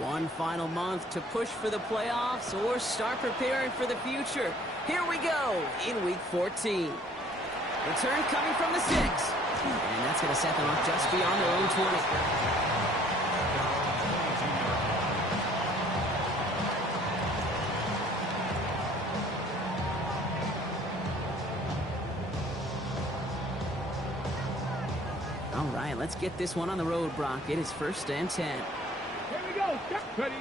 One final month to push for the playoffs or start preparing for the future. Here we go in Week 14. Return coming from the 6. And that's going to set them up just beyond their own 20. All right, let's get this one on the road, Brock. It is 1st and 10. Here we go. Ready.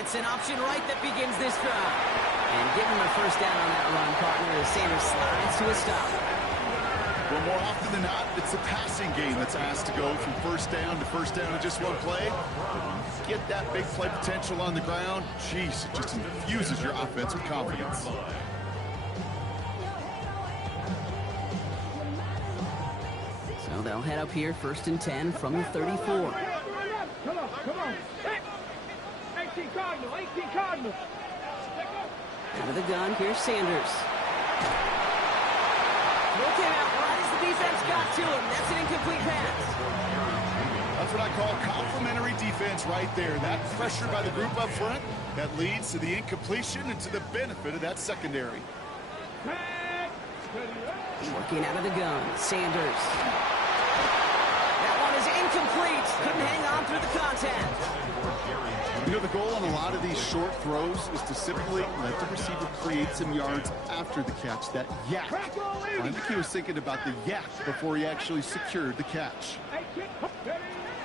It's an option right that begins this drive. And give him a first down on that run, partner, as Sanders slides to a stop. Well, more often than not, it's the passing game that's asked to go from first down to first down in just one play. Get that big play potential on the ground. Jeez, it just infuses your offense with confidence. So they'll head up here, 1st and 10 from the 34. Come on, come on. 18 Cardinal, 18 Cardinal. Out of the gun, here's Sanders. Look out, right as the defense got to him. That's an incomplete pass. That's what I call complimentary defense right there. That pressure by the group up front, that leads to the incompletion and to the benefit of that secondary. Working out of the gun, Sanders. That one is incomplete. Couldn't hang on through the contact. You know, the goal on a lot of these short throws is to simply let the receiver create some yards after the catch, that yak. I think he was thinking about the yak before he actually secured the catch.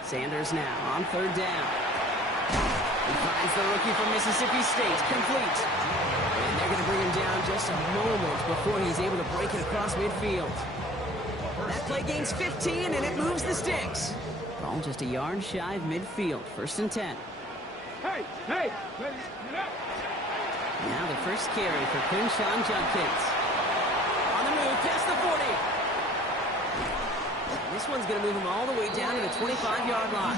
Sanders now on 3rd down. He finds the rookie from Mississippi State, complete. And they're going to bring him down just a moment before he's able to break it across midfield. That play gains 15, and it moves the sticks. Ball just a yard shy of midfield, 1st and 10. Hey, hey. Now the first carry for Quinshawn Judkins. On the move, past the 40. This one's going to move him all the way down to the 25-yard line.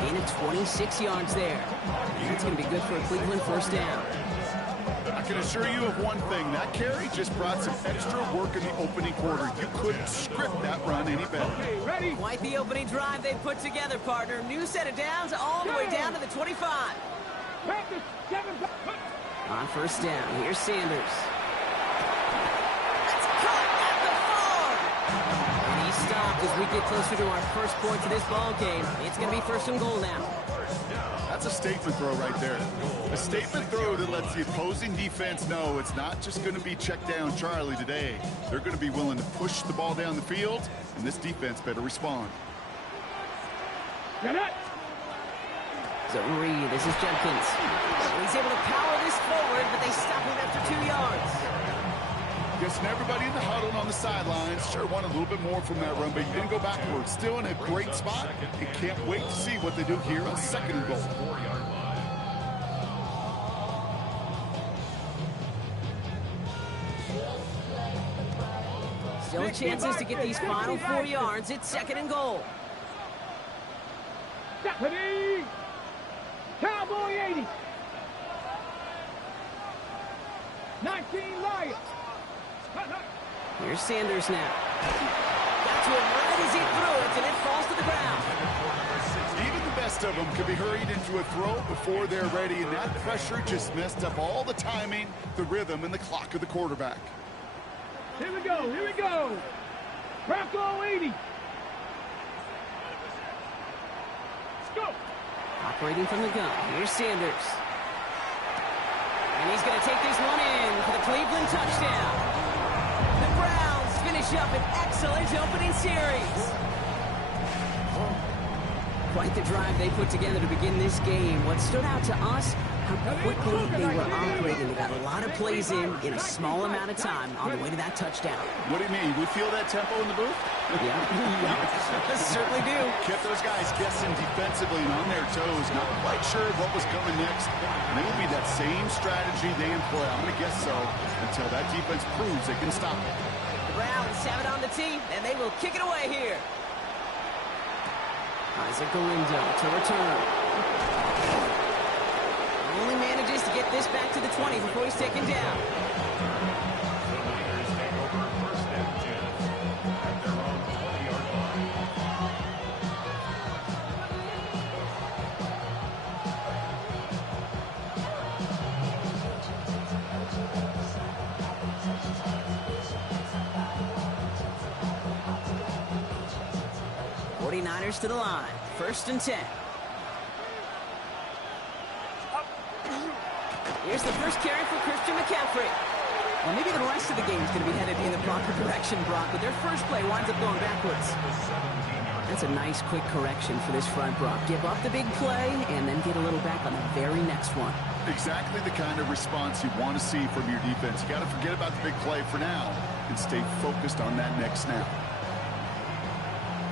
Gain of 26 yards there. And that's going to be good for a Cleveland 1st down. I can assure you of one thing. That carry just brought some extra work in the opening quarter. You couldn't script that run any better. Okay, ready? Quite the opening drive they put together, partner. New set of downs all the way down to the 25. Practice 7. On 1st down, here's Sanders. That's caught at the 4. And he stopped as we get closer to our first point to this ball game. It's going to be 1st and goal now. That's a statement throw right there. A statement throw that lets the opposing defense know it's not just going to be check down Charlie today. They're going to be willing to push the ball down the field, and this defense better respond. Get it. Zone read, this is Judkins. He's able to power this forward, but they stop him after 2 yards. Guessing everybody in the huddle and on the sidelines sure want a little bit more from that run, but you didn't go backwards. Still in a great spot, and can't wait to see what they do here on 2nd and goal. Still chances to get these final 4 yards. It's 2nd and goal. Deputy. Cowboy 80. 19 Lions. Here's Sanders now. Got to him right as he threw it, and it falls to the ground. Even the best of them could be hurried into a throw before they're ready, and that pressure just messed up all the timing, the rhythm, and the clock of the quarterback. Here we go, here we go. Bronco 80. Let's go. Operating from the gun, here's Sanders. And he's going to take this one in for the Cleveland touchdown. The Browns finish up an excellent opening series. Quite the drive they put together to begin this game. What stood out to us, how quickly they were operating. They got a lot of plays in a small amount of time on the way to that touchdown. What do you mean? We feel that tempo in the booth? Yeah, certainly do. Kept those guys guessing defensively and on their toes, not quite sure what was coming next. Maybe that same strategy they employ, I'm going to guess so, until that defense proves they can stop it. The Browns have it on the tee, and they will kick it away here. Isaac Galindo to return. Only manages to get this back to the 20 before he's taken down. Sanders to the line. 1st and 10. Here's the first carry for Christian McCaffrey. Well, maybe the rest of the game is going to be headed in the proper direction, Brock, but their first play winds up going backwards. That's a nice, quick correction for this front, Brock. Give up the big play and then get a little back on the very next one. Exactly the kind of response you want to see from your defense. You got to forget about the big play for now and stay focused on that next snap.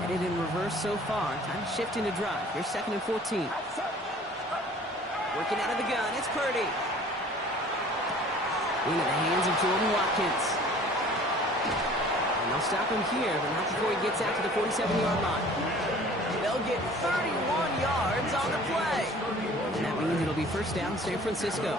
Headed in reverse so far. Time to shift into drive. Here's 2nd and 14. Working out of the gun. It's Purdy. Into the hands of Jordan Watkins. And they'll stop him here, but not before he gets out to the 47-yard line. They'll get 31 yards on the play. And that means it'll be 1st down San Francisco.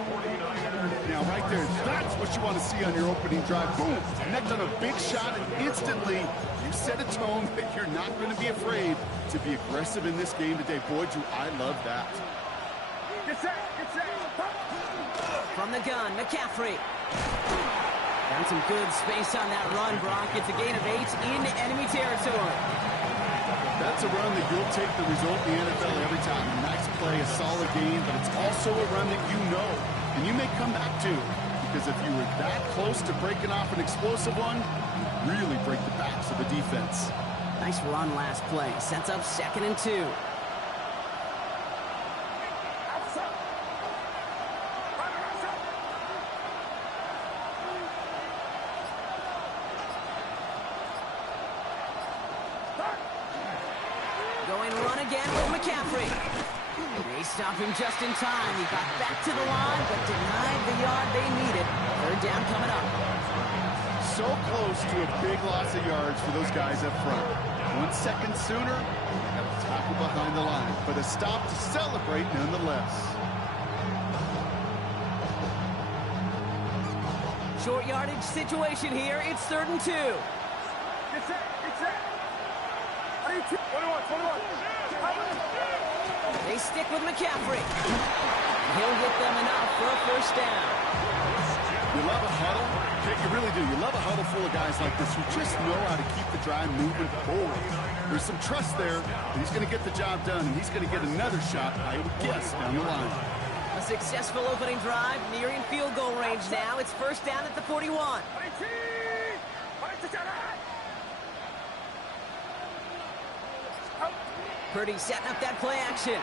Now, right there, that's what you want to see on your opening drive. Boom! Connect on a big shot, and instantly you set a tone that you're not going to be afraid to be aggressive in this game today. Boy, do I love that. Get set, get set. From the gun, McCaffrey. Found some good space on that run, Brock. It's a gain of 8 into enemy territory. That's a run that you'll take the result in the NFL every time. A nice play, a solid game, but it's also a run that you know, and you may come back to, because if you were that close to breaking off an explosive one, you really break the backs of the defense. Nice run last play. Sets up 2nd and 2. Going run again with McCaffrey. They stop him just in time. He got back to the line, but denied the yard they needed. 3rd down coming up. So close to a big loss of yards for those guys up front. 1 second sooner, got a tackle behind the line, but a stop to celebrate nonetheless. Short yardage situation here. It's 3rd and 2. Get set, get set. 21, 21. They stick with McCaffrey. He'll get them enough for a 1st down. You love a huddle? You really do. You love a huddle full of guys like this who just know how to keep the drive moving forward. There's some trust there that he's going to get the job done, and he's going to get another shot, I would guess, down the line. A successful opening drive, nearing field goal range now. It's 1st down at the 41. Purdy setting up that play action.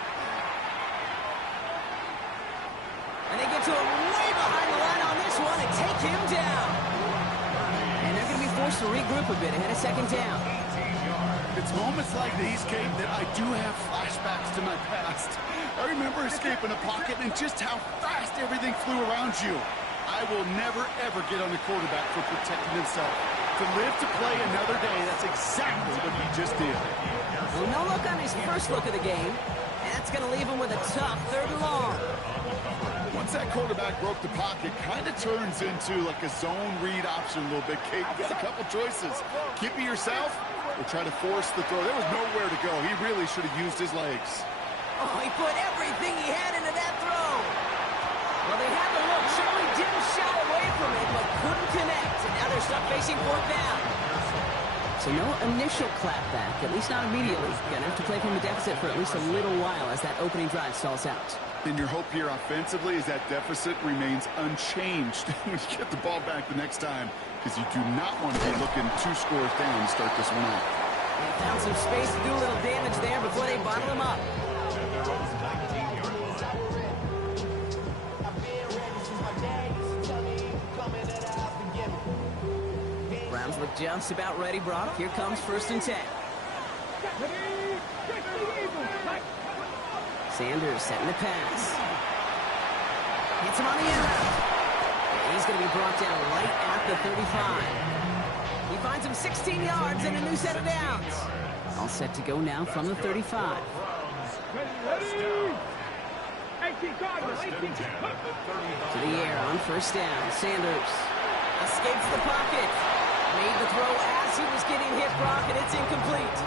And they get to him way behind the line on this one and take him down. And they're going to be forced to regroup a bit ahead of 2nd down. It's moments like these, Kate, that I do have flashbacks to my past. I remember escaping a pocket and just how fast everything flew around you. I will never, ever get on the quarterback for protecting himself. To live to play another day, that's exactly what he just did. Well, no look on his first look of the game. And that's going to leave him with a tough 3rd and long. Once that quarterback broke the pocket, kind of turns into like a zone read option a little bit. Kate, you got a couple choices. Keep it yourself or try to force the throw. There was nowhere to go. He really should have used his legs. Oh, he put everything he had into that throw. Well, they had the look. Surely didn't shy away from it, but couldn't connect. And now they're stuck facing 4th down. So no initial clapback, at least not immediately. Gonna have to play from the deficit for at least a little while as that opening drive stalls out. And your hope here offensively is that deficit remains unchanged when you get the ball back the next time, because you do not want to be looking 2 scores down to start this one out. They found some space to do a little damage there before they bottle him up. Browns look just about ready, Brock. Here comes 1st and 10. Sanders setting the pass. Hits him on the end route. And he's going to be brought down right at the 35. He finds him 16 yards and a new set of downs. All set to go now from the 35. To the air on 1st down. Sanders escapes the pocket. Made the throw as he was getting hit, Brock, and it's incomplete.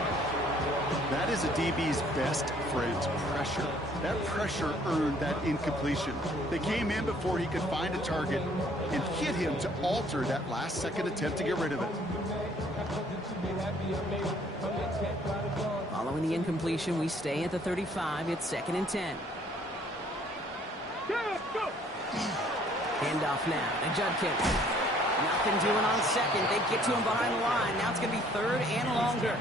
That is a DB's best friend, pressure. That pressure earned that incompletion. They came in before he could find a target and hit him to alter that last-second attempt to get rid of it. Following Following the incompletion, we stay at the 35. It's 2nd and 10. Handoff now to Judkins. Nothing doing on 2nd. They get to him behind the line. Now it's going to be 3rd and longer.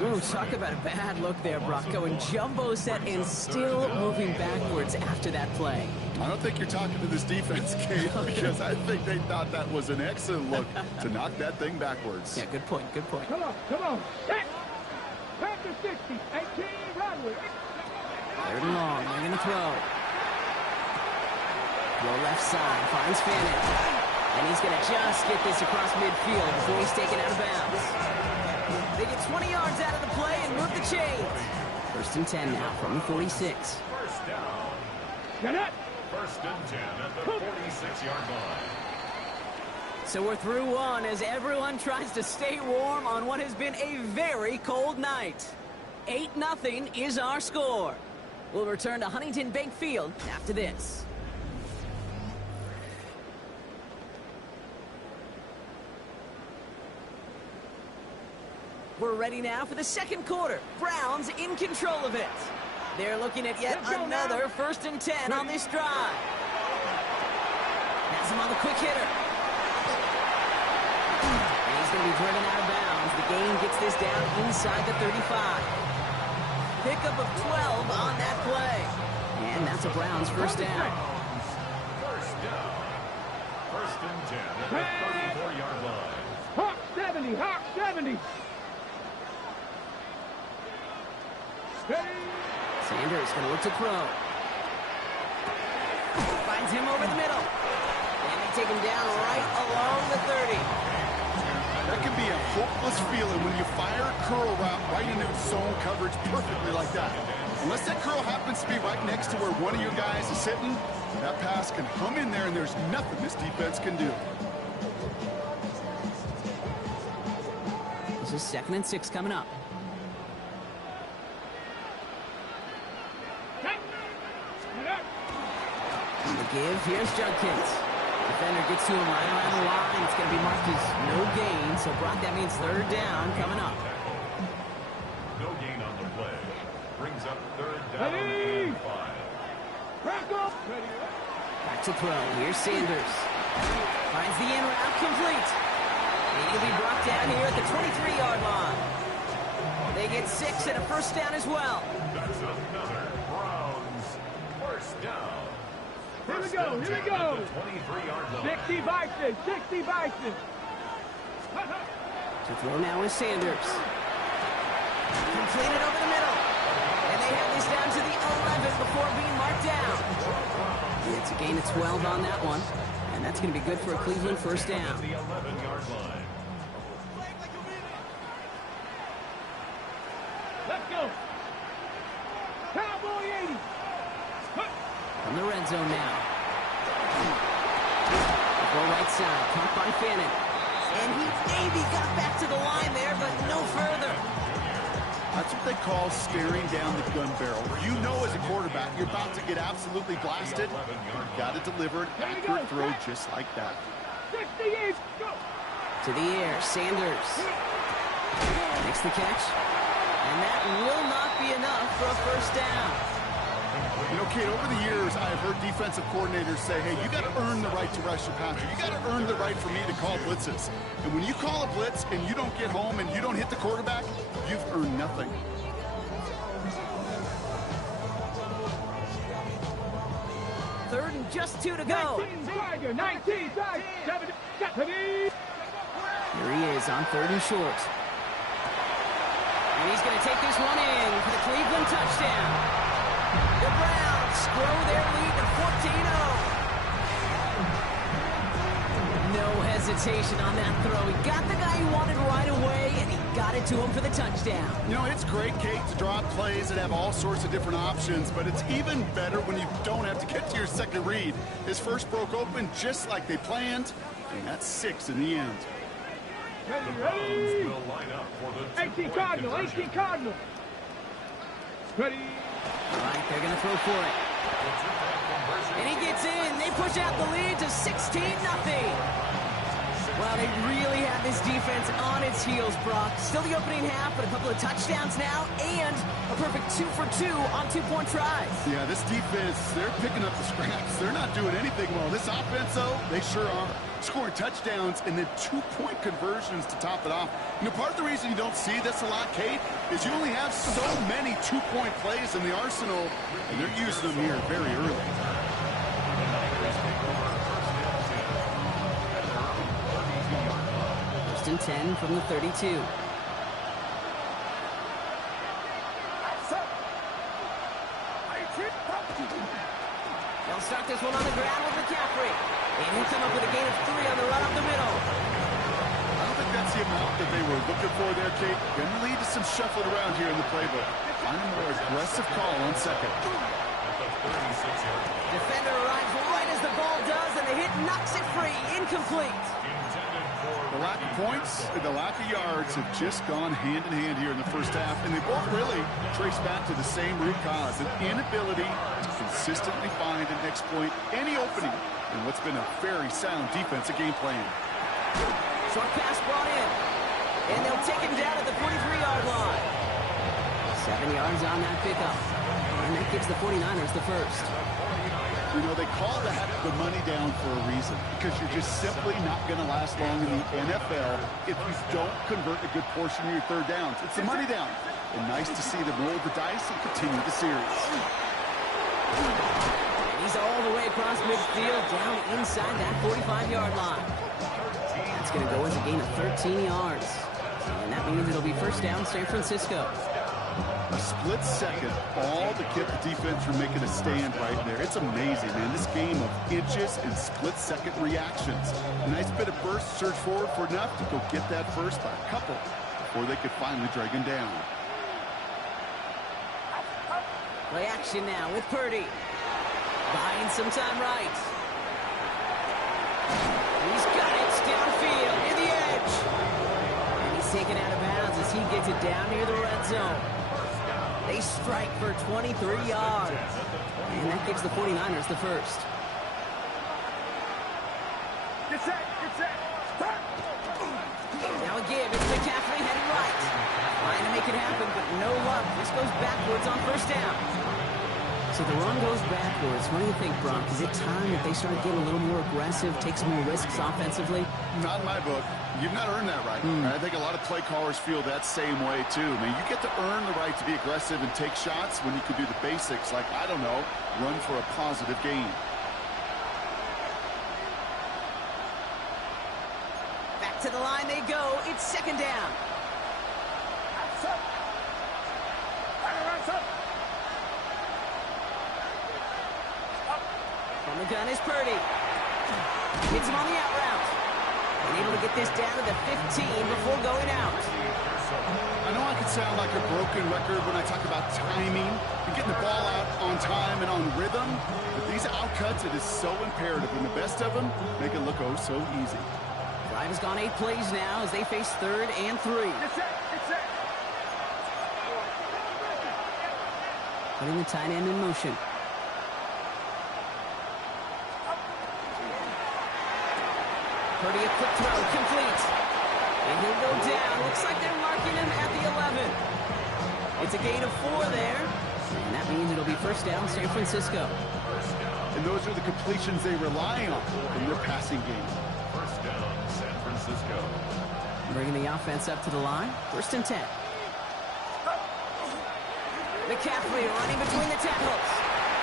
Ooh, talk about a bad look there, Brock. Going jumbo set and still moving backwards after that play. I don't think you're talking to this defense, Kate, because I think they thought that was an excellent look to knock that thing backwards. Yeah, good point, good point. Come on, come on. Back to 60, 18, Rodwood. 3rd and long, they're going to throw. Throw left side, finds Fannin. And he's going to just get this across midfield before he's taken out of bounds. They get 20 yards out of the play and move the chains. 1st and 10 now from the 46. First down. Get it. 1st and 10 at the 46-yard line. So we're through one as everyone tries to stay warm on what has been a very cold night. 8-0 is our score. We'll return to Huntington Bank Field after this. We're ready now for the 2nd quarter. Browns in control of it. They're looking at yet another 1st and 10 on this drive. Has him on the quick hitter. And he's going to be driven out of bounds. The gain gets this down inside the 35. Pickup of 12 on that play. And that's a Browns 1st down. First down. 1st and 10 at the 34-yard line. Hawk 70, Hawk 70. Sanders going to look to throw. Finds him over the middle. And they take him down right along the 30. That can be a hopeless feeling when you fire a curl route right into zone coverage perfectly like that. Unless that curl happens to be right next to where one of your guys is sitting, that pass can hum in there and there's nothing this defense can do. This is 2nd and 6 coming up. The give, here's Judkins. Defender gets to him right around the line. It's going to be marked as no gain. So, Brock, that means 3rd down coming up. No gain on the play. Brings up 3rd down and 5. Back to throw. Here's Sanders. Finds the in route complete. And he'll be brought down here at the 23-yard line. They get 6 and a 1st down as well. That's another Browns 1st down. Here we go, here we go. 23-yard line. 60 Bison, 60 Bison. To throw now is Sanders. Completed over the middle. And they have this down to the 11 before being marked down. It's a gain of 12 on that one. And that's going to be good for a Cleveland 1st down. The 11-yard line. Let's go. Cowboy 80. From the red zone now. Go right side, pumped by Fannin. And he maybe got back to the line there, but no further. That's what they call staring down the gun barrel. You know as a quarterback, you're about to get absolutely blasted. You've got to deliver an accurate throw just like that. 68, go. To the air, Sanders. Makes the catch. And that will not be enough for a 1st down. You know, Kate, over the years, I've heard defensive coordinators say, hey, you got to earn the right to rush your passer. You got to earn the right for me to call blitzes. And when you call a blitz and you don't get home and you don't hit the quarterback, you've earned nothing. Third and just 2 to go. 19 Tiger, 19 Tiger, 70. Here he is on 3rd and short. And he's going to take this one in for the Cleveland touchdown. The Browns grow their lead to 14-0. No hesitation on that throw. He got the guy he wanted right away, and he got it to him for the touchdown. You know, it's great, Kate, to draw up plays that have all sorts of different options, but it's even better when you don't have to get to your second read. His first broke open just like they planned, and that's 6 in the end. The Browns will line up for the 18 Cardinal, 18 Cardinal. Ready. All right, they're going to throw for it. And he gets in. They push out the lead to 16-0. Well, they really have this defense on its heels, Brock. Still the opening half, but a couple of touchdowns now, and a perfect 2 for 2 on 2-point tries. Yeah, this defense, they're picking up the scraps. They're not doing anything well. This offense, though, they sure are. Scoring touchdowns and then 2-point conversions to top it off. You know, part of the reason you don't see this a lot, Kate, is you only have so many 2-point plays in the arsenal, and they're using them here very early. First and 10 from the 32. They'll start this one on the ground with McCaffrey. And he'll come up with a gain of 3 on the run up the middle. I don't think that's the amount that they were looking for there, Kate. Going to lead to some shuffling around here in the playbook. Find a more aggressive call on second. Defender arrives right as the ball does, and the hit knocks it free. Incomplete. The lack of points and the lack of yards have just gone hand in hand here in the first half, and they both really trace back to the same root cause, an inability to consistently find and exploit any opening in what's been a very sound defensive game plan. Short pass brought in, and they'll take him down at the 43-yard line. 7 yards on that pickup, and that gives the 49ers the first. You know, they call that the money down for a reason, because you're just simply not going to last long in the NFL if you don't convert a good portion of your third downs. It's the money down. And nice to see them roll the dice and continue the series. And he's all the way across midfield, down inside that 45-yard line. That's going to go as a gain of 13 yards. And that means it'll be first down San Francisco. A split second, all to get the defense from making a stand right there. It's amazing, man. This game of inches and split-second reactions. A nice bit of burst, surge forward for enough to go get that first by a couple before they could finally drag him down. Play action now with Purdy. Buying some time right. He's got it downfield near the edge. And he's taken out of bounds as he gets it down near the red zone. They strike for 23 yards. And that gives the 49ers the first. Get set, get set. Start. Now a give. It's McCaffrey heading right. Trying to make it happen, but no luck. This goes backwards on first down. So the run goes backwards. What do you think, Brock? Is it time that they start getting a little more aggressive, take some more risks offensively? Not in my book. You've not earned that right. I think a lot of play callers feel that same way, too. I mean, you get to earn the right to be aggressive and take shots when you can do the basics, like, I don't know, run for a positive gain. Back to the line they go. It's second down. From the gun is Purdy. Hits him on the out route. And able to get this down to the 15 before going out. I know I could sound like a broken record when I talk about timing and getting the ball out on time and on rhythm, but these outcuts, it is so imperative, and the best of them make it look oh so easy. Drive has gone 8 plays now as they face 3rd and 3. Get set, get set. Putting the tight end in motion. Purdy, a quick throw, complete. And he'll go down. Looks like they're marking him at the 11. It's a gain of 4 there. And that means it'll be first down San Francisco. And those are the completions they rely on in their passing game. First down, San Francisco. Bringing the offense up to the line. First and 10. McCaffrey running between the tackles.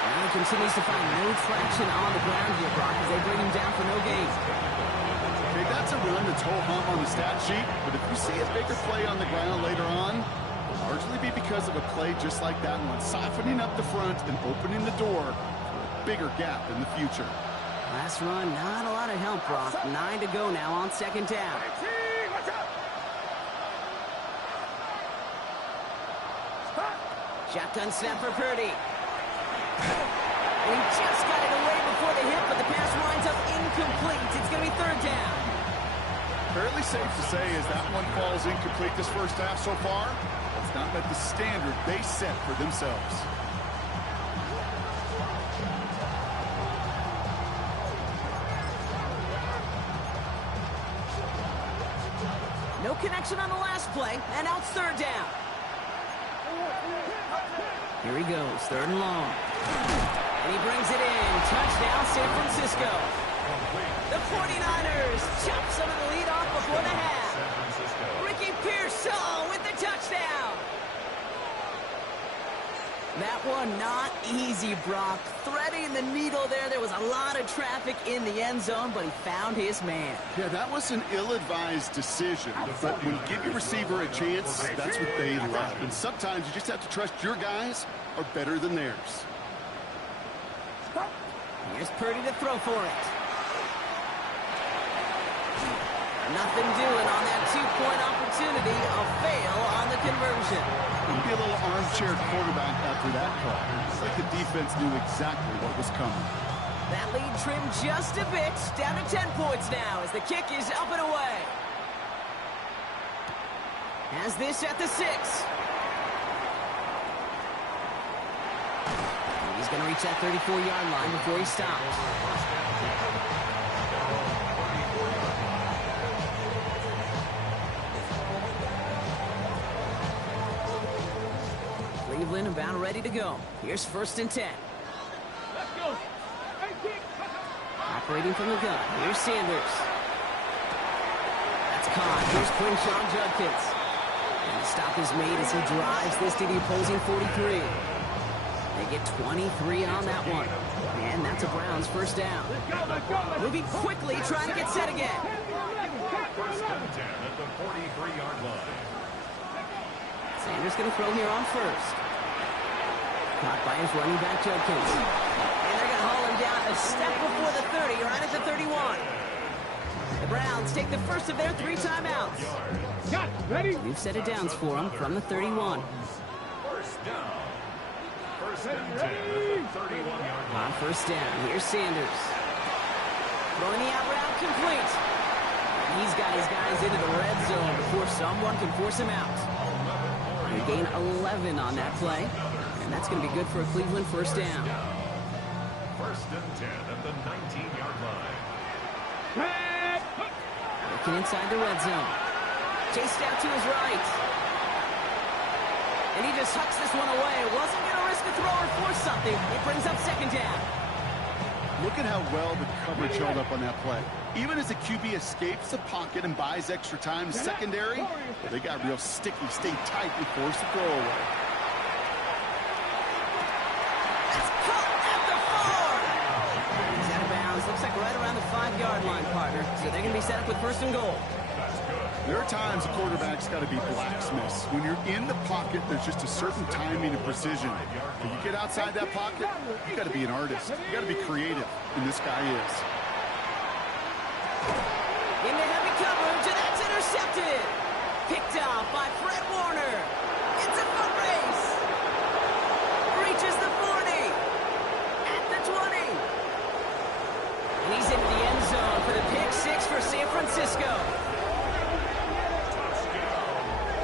And he continues to find no traction on the ground here, Brock, as they bring him down for no gain. Okay, that's a run that's ho-hum on the stat sheet, but if you see a bigger play on the ground later on, it'll largely be because of a play just like that one, softening up the front and opening the door for a bigger gap in the future. Last run, not a lot of help, Brock. 9 to go now on second down. Watch out. Shotgun snap for Purdy. And he just got it away before the hit, but the pass winds up incomplete. It's going to be third down. Fairly safe to say as that one falls incomplete this first half so far, it's not met the standard they set for themselves. connection on the last play, and now it's third down. Here he goes, third and long. And he brings it in. Touchdown, San Francisco. The 49ers chop some of the lead off before the half. Ricky Pearsall with the touchdown. That one not easy, Brock. Threading the needle there. There was a lot of traffic in the end zone, but he found his man. Yeah, that was an ill-advised decision. But when you give your receiver a chance, that's what they love. And sometimes you just have to trust your guys are better than theirs. Here's Purdy to throw for it. Nothing doing on that two-point opportunity. A fail on the conversion. He'd be a little armchair quarterback after that call. It's like the defense knew exactly what was coming. That lead trimmed just a bit. Down to 10 points now as the kick is up and away. Has this at the 6. He's going to reach that 34-yard line before he stops. Cleveland about ready to go. Here's first and 10. Let's go. Hey, kick. Operating from the gun. Here's Sanders. That's caught. Here's Quinshawn Judkins. And the stop is made as he drives this to the opposing 43. They get 23 on that one. And that's a Browns first down. Moving quickly, trying to get set again. First and 10 at the 43-yard line. Sanders going to throw here on first. Caught by his running back, Judkins. And they're going to haul him down a step before the 30, right at the 31. The Browns take the first of their 3 timeouts. Got ready. We've set it downs for him from the 31. First down. First and 10 at the 31-yard line. On first down, here's Sanders. Throwing the out route complete. He's got his guys into the red zone before someone can force him out. They gain 11 on that play. And that's going to be good for a Cleveland first down. First and 10 at the 19-yard line. Looking inside the red zone. Chased out to his right. And he just hucks this one away. Wasn't going to risk a throw or force something. It brings up second down. Look at how well the coverage held up on that play. Even as the QB escapes the pocket and buys extra time secondary, they got real sticky, stayed tight and forced the throw away. Looks like right around the 5-yard line, partner. So they're going to be set up with first and goal. There are times a quarterback's got to be blacksmiths. When you're in the pocket, there's just a certain timing and precision. When you get outside that pocket, you got to be an artist. You got to be creative, and this guy is. Into heavy coverage, and that's intercepted. Picked off by Fred Warner. It's a foot race. Reaches the 40. At the 20. And he's into the end zone for the pick 6 for San Francisco.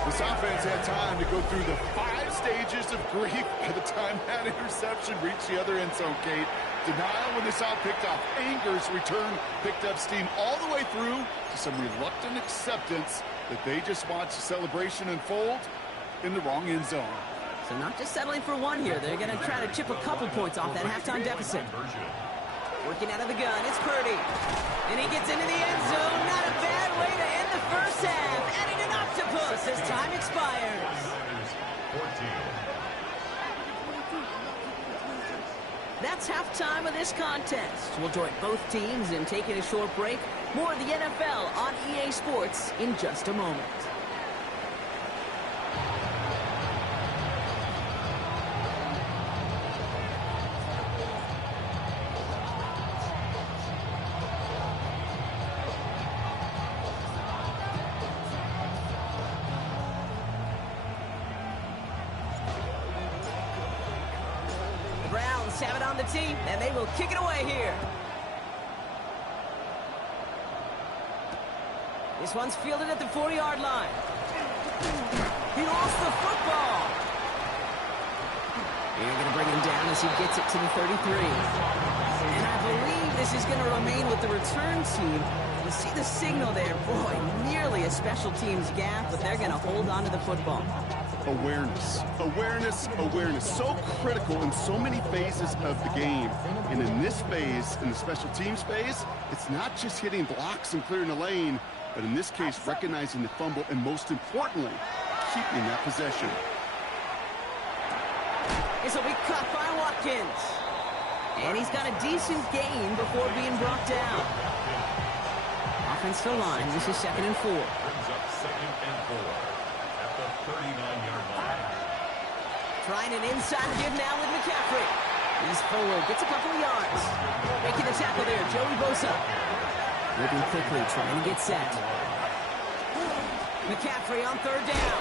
This offense had time to go through the 5 stages of grief by the time that interception reached the other end zone gate. Denial when they saw it picked off. Anger's return picked up steam all the way through to some reluctant acceptance that they just watched the celebration unfold in the wrong end zone. So not just settling for one here. They're going to try to chip a couple points off that halftime deficit. Working out of the gun, it's Purdy. And he gets into the end zone. Not a bad way to end the first half. Adding an octopus as time expires. That's halftime of this contest. We'll join both teams in taking a short break. More of the NFL on EA Sports in just a moment. Have it on the tee, and they will kick it away here. This one's fielded at the 40-yard line. He lost the football. They're going to bring him down as he gets it to the 33. And I believe this is going to remain with the return team. You see the signal there. Boy, nearly a special teams gap, but they're going to hold on to the football. Awareness, awareness, awareness. So critical in so many phases of the game. And in this phase, in the special teams phase, it's not just hitting blocks and clearing the lane, but in this case, recognizing the fumble and most importantly, keeping that possession. This will be caught by Watkins. And he's got a decent gain before being brought down. Offensive line, this is 2nd and 4. Brings up 2nd and 4 at the 39-yard line. Trying an inside give now with McCaffrey. He's forward, gets a couple of yards. Making the tackle there, Joey Bosa. Moving quickly, trying to get set. McCaffrey on 3rd down.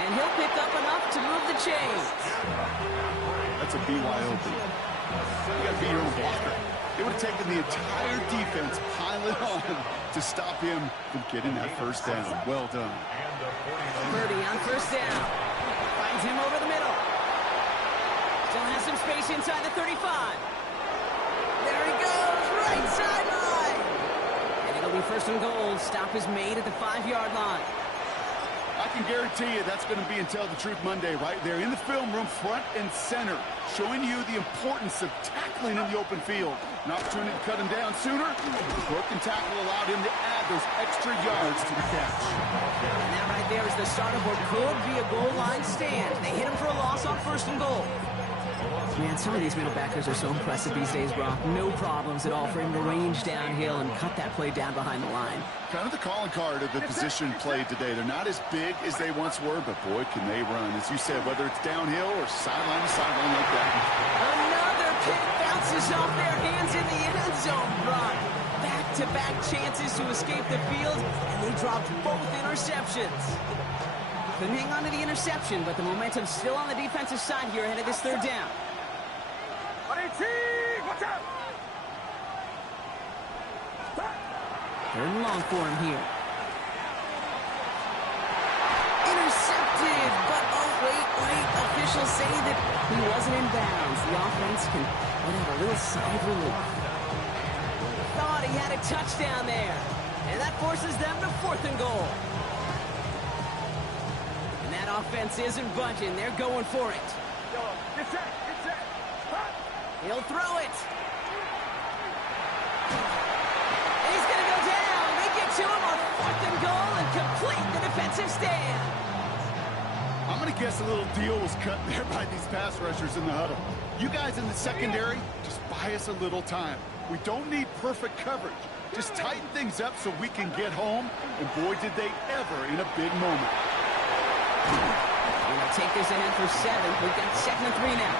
And he'll pick up enough to move the chains. That's a BYOB. You got to be your own blocker. It would have taken the entire defense piling on to stop him from getting that 1st down. Well done. Purdy on 1st down. Finds him over the middle. Still has some space inside the 35. There he goes, right sideline. And it'll be 1st and goal. Stop is made at the 5-yard line. I can guarantee you that's going to be in Tell the Truth Monday right there in the film room, front and center, showing you the importance of tackling in the open field. An opportunity to cut him down sooner. The broken tackle allowed him to add those extra yards to the catch. And that right there is the start of what could be a goal line stand. They hit him for a loss on 1st and goal. Man, some of these middle backers are so impressive these days, Brock. No problems at all for him to range downhill and cut that play down behind the line. Kind of the calling card of the position played today. They're not as big as they once were, but boy, can they run. As you said, whether it's downhill or sideline to sideline like that. Another pick bounces off their hands in the end zone, Brock. Back-to-back chances to escape the field, and they dropped both interceptions. Couldn't hang on to the interception, but the momentum's still on the defensive side here ahead of this 3rd down. Watch out! 3rd and long for him here. Intercepted, but oh, wait. Officials say that he wasn't in bounds. The offense can let out a little sigh of relief. Thought he had a touchdown there. And that forces them to 4th and goal. And that offense isn't budging. They're going for it. Get set! He'll throw it. And he's going to go down. They get to him on 4th and goal and complete the defensive stand. I'm going to guess a little deal was cut there by these pass rushers in the huddle. You guys in the secondary, just buy us a little time. We don't need perfect coverage. Just tighten things up so we can get home. And boy, did they ever in a big moment. We're going to take this ahead for 7. We've got 2nd and 3 now.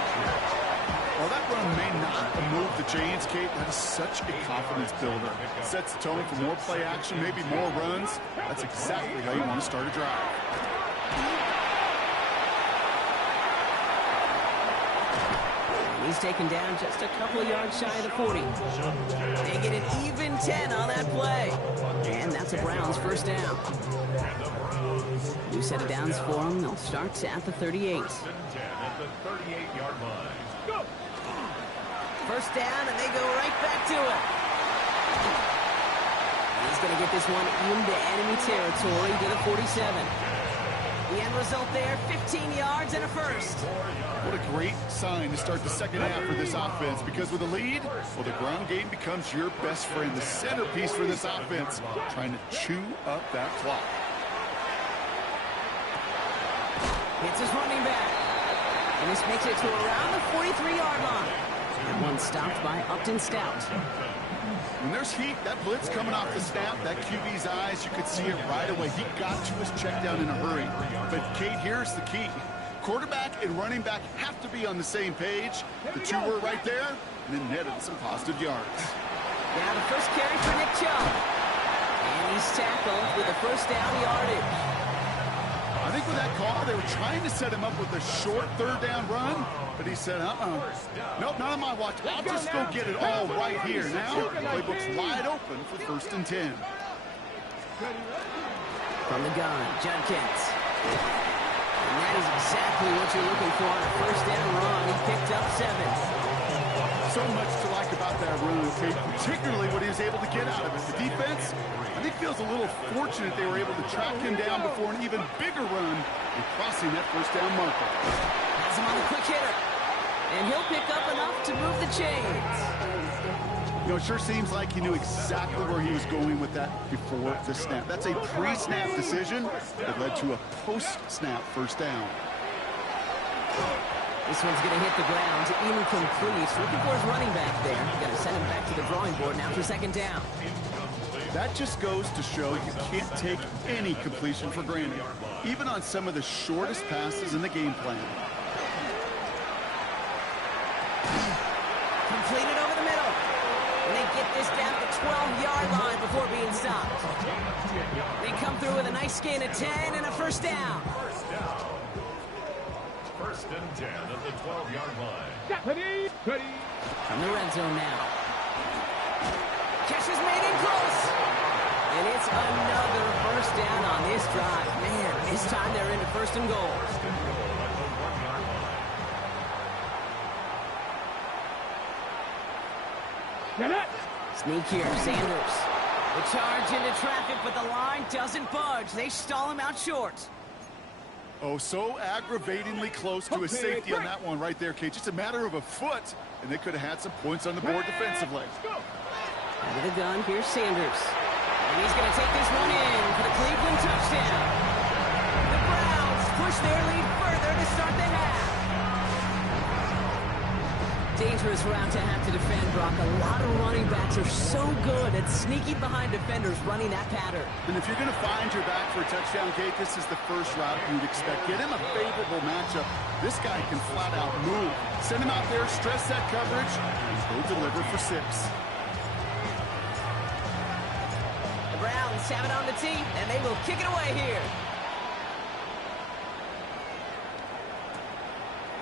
While that run may not move the chains, Kate, that is such a confidence builder. Sets the tone for more play action, maybe more runs. That's exactly how you want to start a drive. He's taken down just a couple of yards shy of the 40. They get an even 10 on that play. And that's a Browns 1st down. New set of downs for them. They'll start at the 38. 1st and 10 at the 38-yard line. 1st down, and they go right back to it. He's going to get this one into enemy territory to the 47. The end result there, 15 yards and a 1st. What a great sign to start the 2nd half for this offense, because with a lead, well, the ground game becomes your best friend, the centerpiece for this offense, trying to chew up that clock. Hits his running back. And this makes it to around the 43-yard line. And one stopped by Upton Stout. When there's heat, that blitz coming off the snap, that QB's eyes, you could see it right away. He got to his check down in a hurry. But, Kate, here's the key. Quarterback and running back have to be on the same page. The two were right there, and then netted some positive yards. Now the first carry for Nick Chubb. And he's tackled with a 1st down yardage. I think with that call, they were trying to set him up with a short 3rd down run, but he said, nope, not on my watch. I'll just go get it all right here. Now, the playbook's wide open for 1st and 10. From the gun, Judkins. And that is exactly what you're looking for on a 1st down run. He picked up 7. So much to like about that run, okay? Particularly what he was able to get out of it. The defense, I think, feels a little fortunate they were able to track him down before an even bigger run and crossing that first down marker. Has him on the quick hitter. And he'll pick up enough to move the chains. You know, it sure seems like he knew exactly where he was going with that before the snap. That's a pre-snap decision that led to a post-snap first down. This one's going to hit the ground, incomplete. Looking for his running back there. Going to send him back to the drawing board now for second down. That just goes to show you can't take any completion for granted, even on some of the shortest passes in the game plan. Completed over the middle. And they get this down to the 12-yard line before being stopped. They come through with a nice gain of 10 and a first down. First and 10 at the 12-yard line. From the red zone now. Catch is made in close. And it's another first down on this drive. Man, this time they're into first and goal. Sneak here, Sanders. The charge into traffic, but the line doesn't budge. They stall him out short. Oh, so aggravatingly close to a safety on that one right there, Kate. Just a matter of a foot, and they could have had some points on the board defensively. Out of the gun, here's Sanders. And he's going to take this one in for the Cleveland touchdown. The Browns push their lead further to start the half. Dangerous route to have to defend, Brock. A lot of running backs are so good at sneaking behind defenders running that pattern. And if you're going to find your back for a touchdown, Kate, this is the first route you'd expect. Get him a favorable matchup. This guy can flat out move. Send him out there, stress that coverage, and go deliver for 6. The Browns have it on the tee, and they will kick it away here.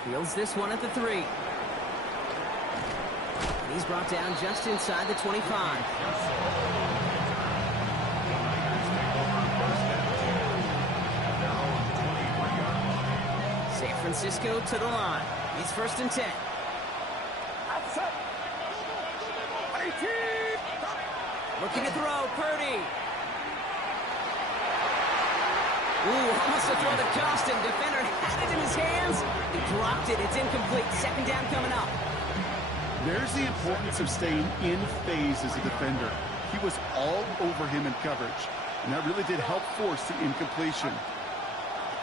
Fields this one at the 3. He's brought down just inside the 25. San Francisco to the line. He's first and 10. Looking to throw, Purdy. Ooh, almost to throw the costume. Defender had it in his hands. He dropped it. It's incomplete. Second down coming up. There's the importance of staying in phase as a defender. He was all over him in coverage, and that really did help force the incompletion.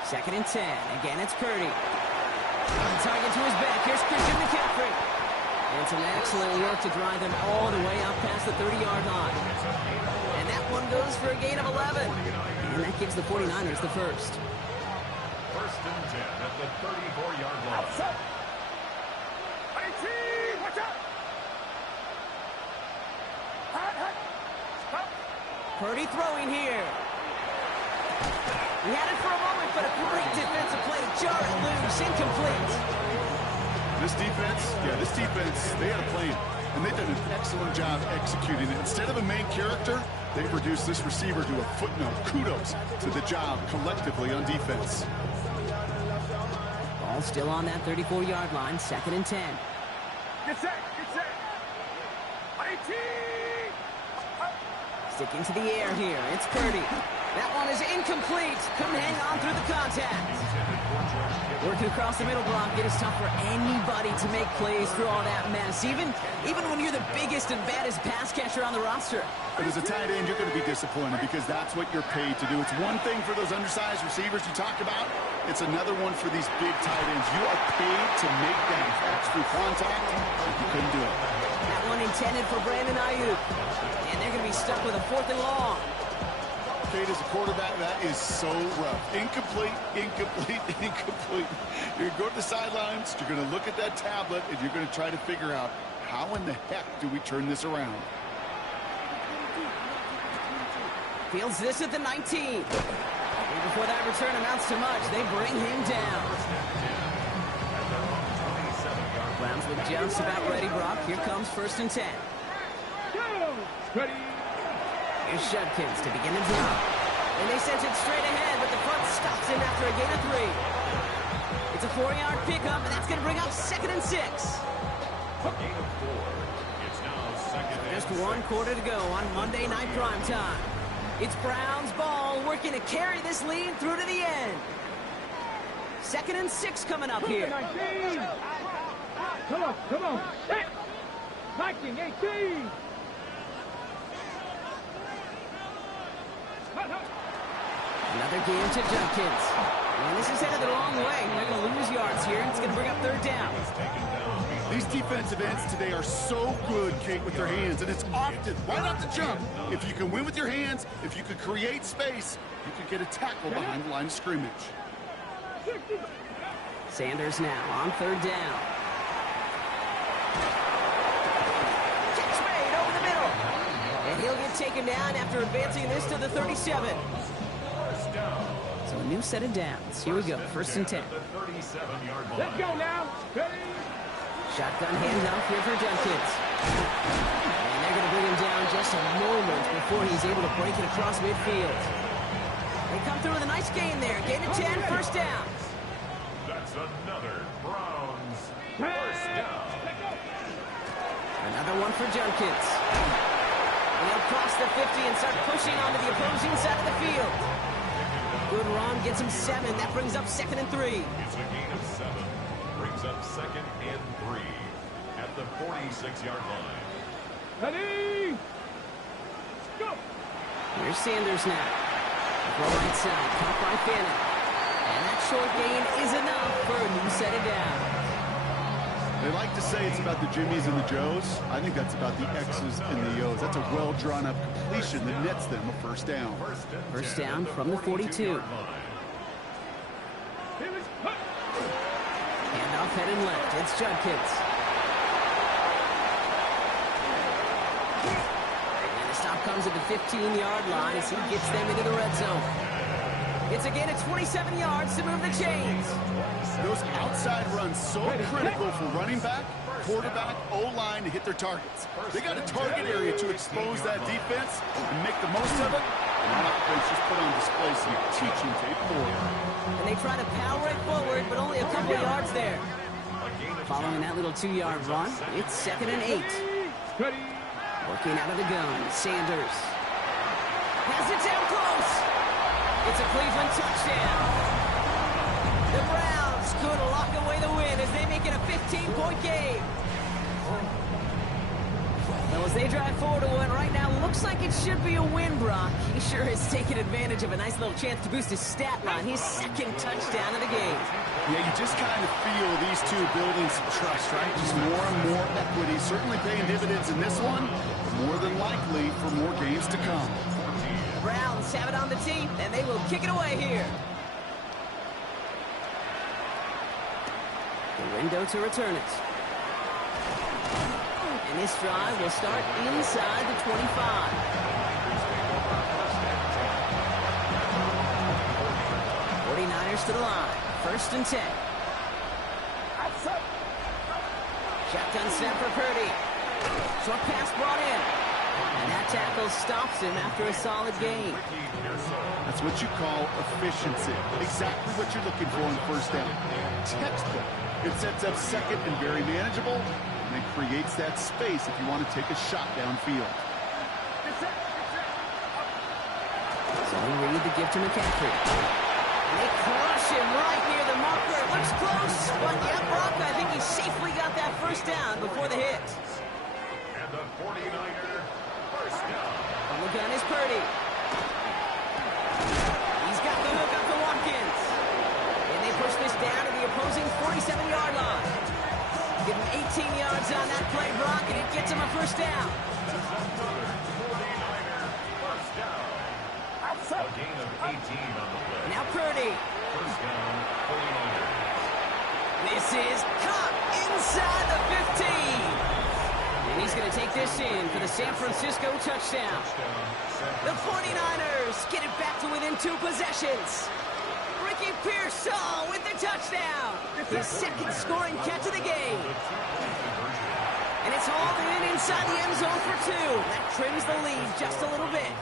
Second and 10. Again, it's Purdy. Target to his back. Here's Christian McCaffrey. And some excellent work to drive them all the way out past the 30-yard line. And that one goes for a gain of 11. And that gives the 49ers the first. First and 10 at the 34-yard line. Purdy throwing here. He had it for a moment, but a great defensive play to jar it loose. Incomplete. This defense, they had a plan, and they've done an excellent job executing it. Instead of a main character, they've reduced this receiver to a footnote. Kudos to the job collectively on defense. Ball still on that 34-yard line, second and 10. Get set, get set. 18. Sticking to the air here, it's Purdy. That one is incomplete. Couldn't hang on through the contact. Working across the middle block, it is tough for anybody to make plays through all that mess, even when you're the biggest and baddest pass catcher on the roster. But as a tight end, you're going to be disappointed because that's what you're paid to do. It's one thing for those undersized receivers you talked about. It's another one for these big tight ends. You are paid to make that catch through contact, and you couldn't do it. That one intended for Brandon Ayuk. And they're going to be stuck with a 4th and long. Kate, as a quarterback, that is so rough. Incomplete, incomplete, incomplete. You're going to go to the sidelines, you're going to look at that tablet, and you're going to try to figure out how in the heck do we turn this around. Fields this at the 19. Before that return amounts to much, they bring him down. Browns look just about ready, Brock. Here comes first and 10. Ready. Here's Shudkins to begin the drop. And they sent it straight ahead, but the front stops him after a gain of 3. It's a 4-yard pickup, and that's going to bring up second and 6. A gain of 4. It's now second and Just 6. one quarter to go on Monday Night Primetime. It's Browns ball working to carry this lead through to the end. 2nd and 6 coming up here. 19. Come on, come on. 19, 18. Another game to Junkins. And this is headed the wrong way. They're going to lose yards here. It's going to bring up 3rd down. These defensive ends today are so good, Kate, with their hands, and it's often right off the jump. If you can win with your hands, if you could create space, you could get a tackle behind the line of scrimmage. Sanders now on 3rd down. Catch made over the middle. And he'll get taken down after advancing this to the 37. So a new set of downs. Here we go, 1st and 10. Let's go now. Ready? Shotgun handoff here for Junkins. And they're going to bring him down just a moment before he's able to break it across midfield. They come through with a nice gain there. Gain of 10, 1st down. That's another Browns 1st down. Another one for Junkins. And they'll cross the 50 and start pushing onto the opposing side of the field. Good run, gets him 7. That brings up 2nd and 3. It's a gain of 7. Brings up 2nd and 3 at the 46-yard line. Ready? Go. Here's Sanders now. Throw right side, caught by Fannin. And that short gain is enough for a new set of downs. They like to say it's about the Jimmies and the Joes. I think that's about the X's and the O's. That's a well-drawn-up completion that nets them a 1st down. 1st down from the 42. Handoff heading left. It's Junkins. And the stop comes at the 15-yard line as he gets them into the red zone. It's again at 27 yards to move the chains. Those outside runs so critical for running back, quarterback, O-line to hit their targets. They got a target area to expose that defense and make the most of it. And that offense just put on display some teaching tape for them. And they try to power it forward, but only a couple of yards there. Following that little 2-yard run, it's 2nd and 8. Ready? Working out of the gun, Sanders. Has it down close. It's a Cleveland touchdown. The Browns could lock away the win as they make it a 15-point game. Well, as they drive forward to one right now, looks like it should be a win, Brock. He sure has taken advantage of a nice little chance to boost his stat line. His 2nd touchdown of the game. Yeah, you just kind of feel these two building some trust, right? Just more and more equity. Certainly paying dividends in this one, but more than likely for more games to come. Browns have it on the tee, and they will kick it away here. The window to return it. And this drive will start inside the 25. '49ers to the line. 1st and 10. Shotgun snap for Purdy. Short pass brought in. And that tackle stops him after a solid gain. That's what you call efficiency. Exactly what you're looking for on 1st down. Textbook. It sets up 2nd and very manageable, and then creates that space if you want to take a shot downfield. So they read the give to McCaffrey. And they crush him right near the marker. It looks close, but yeah, Brock, I think he safely got that 1st down before the hit. And the 49er 1st down. On the gun is Purdy. He's got the hook up to Watkins. And they push this down to the opposing 47-yard line. Give him 18 yards on that play, Brock, and it gets him a 1st down. A gain of 18 on the play. Now Purdy. 1st down, 49ers. This is caught inside the 15. And he's going to take this in for the San Francisco touchdown. The 49ers get it back to within 2 possessions. Ricky Pearsall with the touchdown. His 2nd scoring catch of the game. And it's hauled in inside the end zone for 2. That trims the lead just a little bit.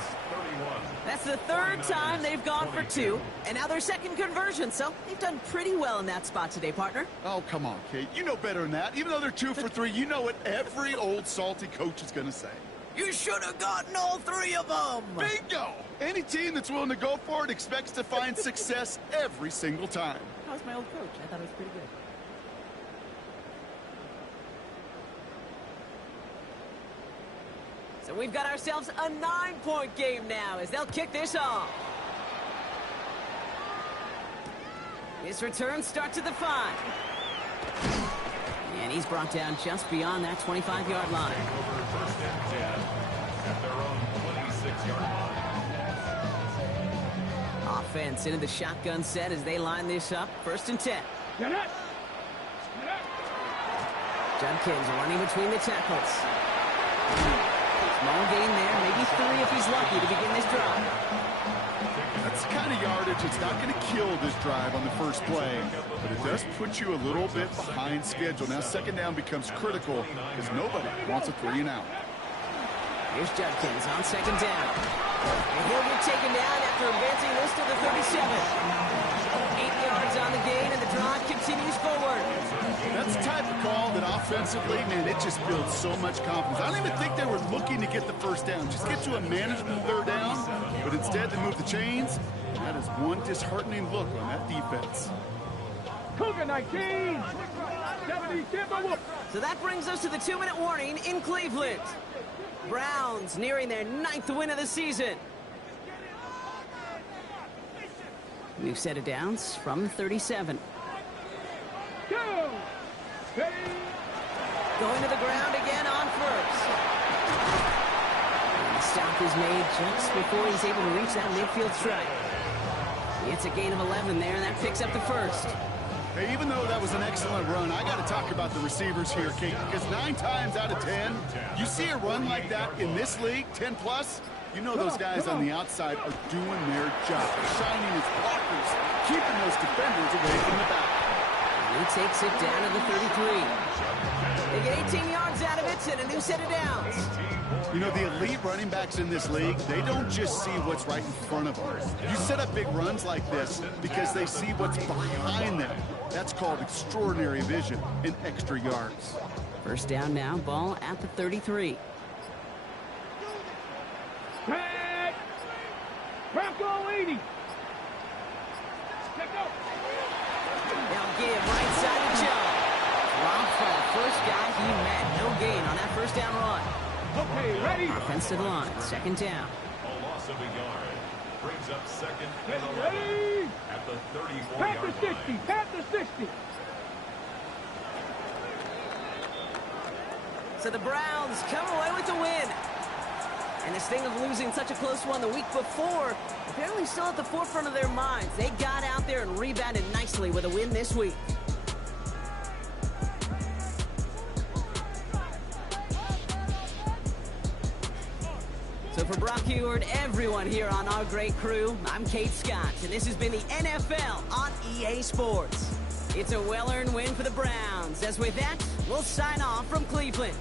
That's the third time they've gone for two, and now their second conversion, so they've done pretty well in that spot today, partner. Oh, come on, Kate. You know better than that. Even though they're 2 for 3, you know what every old salty coach is going to say. You should have gotten all three of them. Bingo! Any team that's willing to go for it expects to find success every single time. That was my old coach. I thought it was pretty good. So we've got ourselves a 9-point game now as they'll kick this off. His return starts at the 5. And he's brought down just beyond that 25-yard line. Over first and 10 at their own 26-yard line. Offense into the shotgun set as they line this up. First and 10. Get it. Judkins running between the tackles. Small gain there, maybe 3 if he's lucky to begin this drive. That's the kind of yardage it's not going to kill this drive on the first play, but it does put you a little bit behind schedule. Now second down becomes critical because nobody wants a 3 and out. Here's Judkins on second down. And he'll get taken down after advancing this to the 37. 8 yards on the gain, and the drive continues forward. That's the type of call that offensively, man, it just builds so much confidence. I don't even think they were looking to get the first down. Just get to a manageable third down, but instead they move the chains. That is one disheartening look on that defense. Cougar 19. 70 Timberwolves. So that brings us to the 2-minute warning in Cleveland. Browns nearing their 9th win of the season. New set of downs from 37. Two. Ready. Going to the ground again on first. And the stop is made just before he's able to reach that midfield strike. It's a gain of 11 there, and that picks up the first. Hey, even though that was an excellent run, I got to talk about the receivers here, Kate, because 9 times out of 10, you see a run like that in this league, 10 plus, you know those guys on the outside are doing their job, shining as blockers, keeping those defenders away from the back. And he takes it down to the 33. They get 18 yards out of it and a new set of downs. You know, the elite running backs in this league, they don't just see what's right in front of them. You set up big runs like this because they see what's behind them. That's called extraordinary vision and extra yards. First down now, ball at the 33. Tag. Bronco 80. They'll give right side to Joe. Dropped for the first guy he met. No gain on that first down run. Okay, ready. Offense to the line. Second down. A loss of a yard. Brings up second and 11 Ready. at the 34-yard Panther line. 60. Panther 60. So the Browns come away with the win. And this thing of losing such a close one the week before, apparently still at the forefront of their minds. They got out there and rebounded nicely with a win this week. So for Brock Heward, everyone here on our great crew, I'm Kate Scott, and this has been the NFL on EA Sports. It's a well-earned win for the Browns. As with that, we'll sign off from Cleveland.